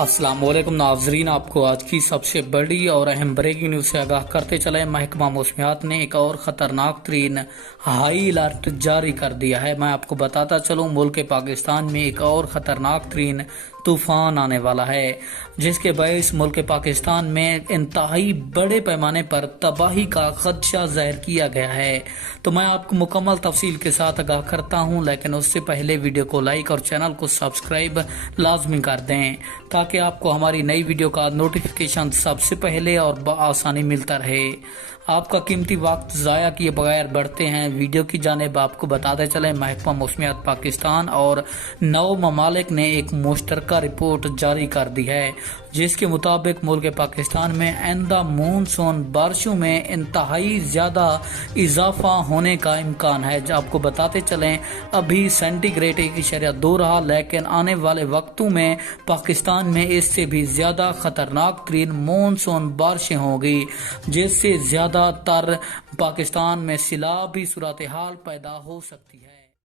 अस्सलाम वालेकुम नाजरीन, आपको आज की सबसे बड़ी और अहम ब्रेकिंग न्यूज से आगाह करते चले। महकमा मौसमियात ने एक और खतरनाक तरीन हाई अलर्ट जारी कर दिया है। मैं आपको बताता चलूं, मुल्क पाकिस्तान में एक और खतरनाक तरीन तूफान आने वाला है, जिसके बायस मुल्क पाकिस्तान में इंतहाई बड़े पैमाने पर तबाही का खदशा जाहिर किया गया है। तो मैं आपको मुकम्मल तफसील के साथ आगाह करता हूं, लेकिन उससे पहले वीडियो को लाइक और चैनल को सब्सक्राइब लाजमी कर दें ताकि आपको हमारी नई वीडियो का नोटिफिकेशन सबसे पहले और बआसानी मिलता रहे। आपका कीमती वक्त ज़ाया किए बगैर बढ़ते हैं वीडियो की जानिब। आपको बताते चले, महकमा मौसमियात पाकिस्तान और 9 ममालिक ने एक मुश्तरका रिपोर्ट जारी कर दी है, जिसके मुताबिक मुल्क पाकिस्तान में आइंदा मानसून बारिशों में इंतहाई ज़्यादा इजाफा होने का इम्कान है। आपको बताते चलें, अभी सेंटीग्रेड 1.2 रहा, लेकिन आने वाले वक्तों में पाकिस्तान में इससे भी ज़्यादा खतरनाक तरीन मानसून बारिशें होंगी, जिससे ज़्यादातर पाकिस्तान में सैलाबी सूरत हाल पैदा हो सकती है।